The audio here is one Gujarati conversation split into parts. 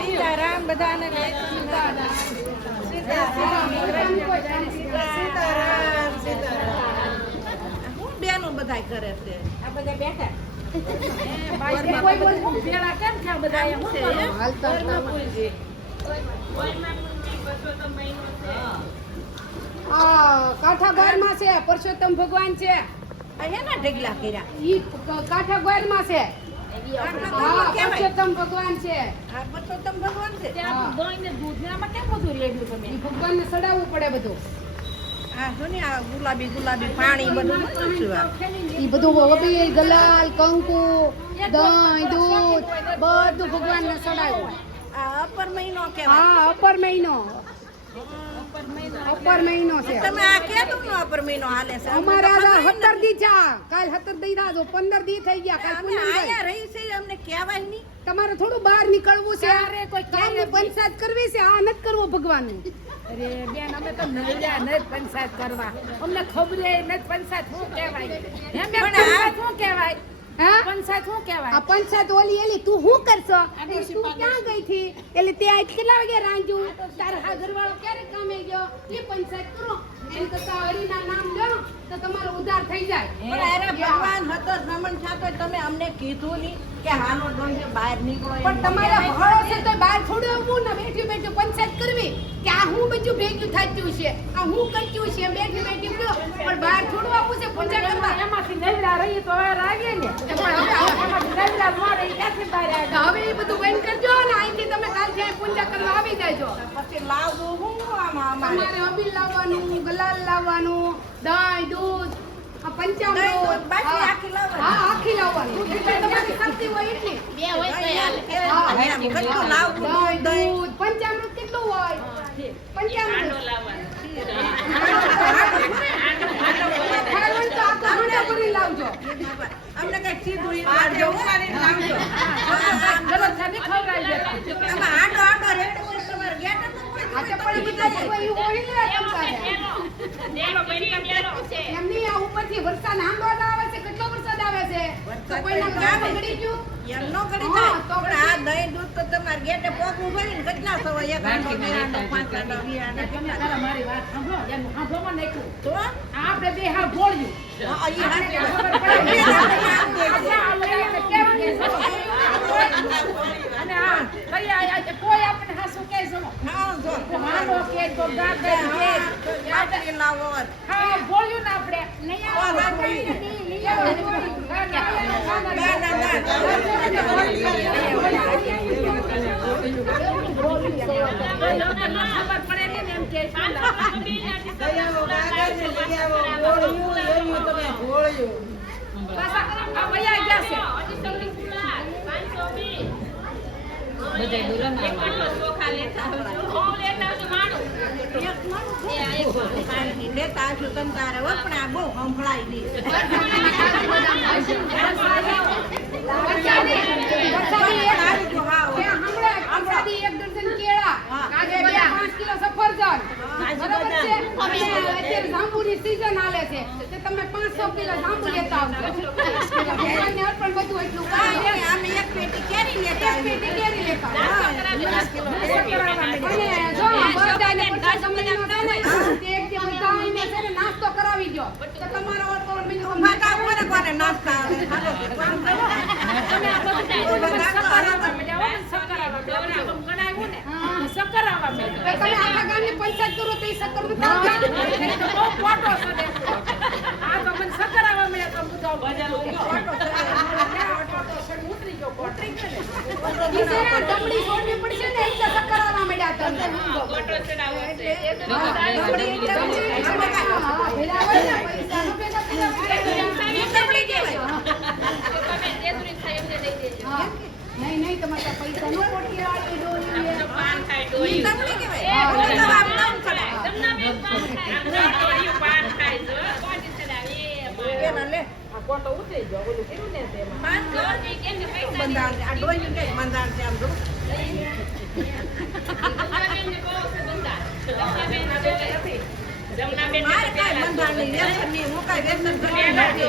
સીતારામ બધાને હું બેનો બધા કરે છે આ બધા બેઠા કાઠાગોર માં છે પરસોત્તમ ભગવાન છે એના ઢગલા કર્યા ઈ કાઠાગોર માં છે પરસોત્તમ ભગવાન છે પરસોત્તમ ભગવાન છે ભગવાન ને ચડાવવું પડે બધું આ જો ને આ ગુલાબી ગુલાબી પાણી બધું ઈ બધું વબી ગલાલ કંકુ દહીં દૂધ બધું ભગવાન ને ચડાવ્યું આ અપર મહિનો કહેવાય હા અપર મહિનો છે તમે આ કેદું નો અપર મહિનો હાલે છે અમારા 17 દી છે કાલ 17 દી રાજો 15 દી થઈ ગયા કાલ અમે આયા રહી છે અમને કહેવાય નહીં તમારે થોડું બહાર નીકળવું છે કોઈ પંચાયત કરવી છે આ નથી કરવો ભગવાનનું અરે બેન અમે તો નળ્યા નથી પંચાયત કરવા અમને ખબર નથી પંચાયત શું કહેવાય હે બેન પંચાયત શું કહેવાય હા પંચાયત શું કહેવાય આ પંચાયત ઓલી એલી તું શું કરશો તું ક્યાં ગઈ થી એટલે તે આજ કેટલા વાગે રાંધ્યું તારા હાજરવાળો ક્યારે કામે ગયો એ પંચાયત કરો એમ કરતા હરિના નામ લો તો તમારો ઉદ્ધાર થઈ જાય પણ અરે ભગવાન હતો નમન છાતો તમે અમને કીધું નહીં કે હાનો ડોંગે બહાર નીકળો પણ તમારે હળો છે તો બહાર થોડું આવવું ને બેઠી બેઠી પંચાયત કરવી કે આ હું બધું ભેગું થતું છે આ હું કર્યું છે બેઠી બેઠી ગયો પણ બહાર થોડું આવવું છે પૂજા કરવા એમાંથી નળ્યા રહી તો હવે આવીએ ને એમાંથી નળ્યા ન રહી ત્યાંથી બહાર તો હવે એ બધું બંધ કરજો ને અહીંથી તમે કાલથી અહીં પૂજા કરવા આવી જાયજો પછી લાવવું હું આમાં અમારે તમારે અબીલ લાવવાનું ગલાલ લાવવાનું દહીં દૂધ આ પંચામૃત બાકી આખી લાવવાની હા આખી લાવવાનું એટલે તમારી શક્તિ હોય એટલી બે હોય તો હાલે કેટલું લાવવું દહીં દૂધ પંચામૃત કેટલું હોય પંચામૃત ખાવાનું તો આખો હાંડા ભરી લાવજો અમને કઈ સીધું ઈ બાજુ ઉપાડીને લાવજો ગલત ખાને ખવડાવી દેતા આમાં આડો આડો રેડ હોય તમારે ગેટ આ તો પણ બધા કોઈ એવું હોય ને તમારે એમની આ ઉપરથી વરસાદ આંબોદ આવે છે કેટલો વરસાદ આવે છે તો કોઈના કામ બગડી ગયું એમનો કરી જાય તો પણ આ દહીં દૂધ તો તમારે ગેટે પોકવું પડે ને કેટલા સવા એક આંડો બે આંડો પાંચ આંડો વી આંડો કેટલા મારી વાત સાંભળો એમ સાંભળોમાં નાખ્યું તો આપણે બે હા ગોળ્યું હા ઈ હાથ અને આ કઈ કોઈ આપણે હાસુ કે જો હા જો માનો કે તો ગાગર કે બાટલી લાવો હા ગોળ્યું ને આપણે નહીં ખબર પડે ને એમ કે લેતા આવજો તમ તારે હો પણ આ બહુ સંભળાય નહીં એક દર્જન કેળા 5 કિલો સફરજન બરાબર છે અત્યારે જાંબુની સીઝન હાલે છે તો તમે 500 કિલો જાંબુ લેતા આવજો ભગવાનને અર્પણ બધું એટલું કાંઈ અમે એક પેટી કેરી લેતા એક પેટી કેરી લેતા અને જો બધાને 50 મહિનો થાય ને તે એક જે બધા આવીને છે ને નાસ્તો કરાવી દો તો તમારો ઓર મિનિમમ માતા કોને કોને નાસ્તા આવે શક્કર આવવા તમે આખા ગામની પંચાયત કરો તો એ શક્કર નું બહુ ફોટો છે આ તો મને શક્કર આવવા મળ્યા તો બધા ઉતરી ગયો ઉતરી ગયો દમડી છોડવી પડશે ને એટલે શક્કર આવવા મળ્યા તમને નહીં નહીં તમારા પૈસા નો કોટી વાળી ડોલી પાન ખાય ડોલી તમને કહેવાય તો આમ નામ ચડાય તમને બે પાન ખાય પાન ખાય જો કોટી ચડાવી બંધાણ છે. આ ડોહીનું કંઈક બંધાણ છે આમ જો. મારે કાંઈ બંધાણ નહીં. વ્યસનની હું કાંઈ વ્યસન કરતી નથી.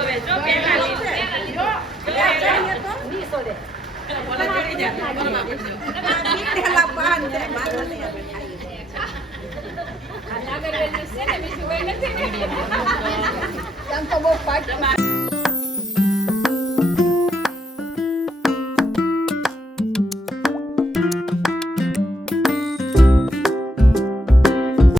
પીધેલા પાન છે. મારે નથી હવે ખાઈ. એમ તો બહુ પાક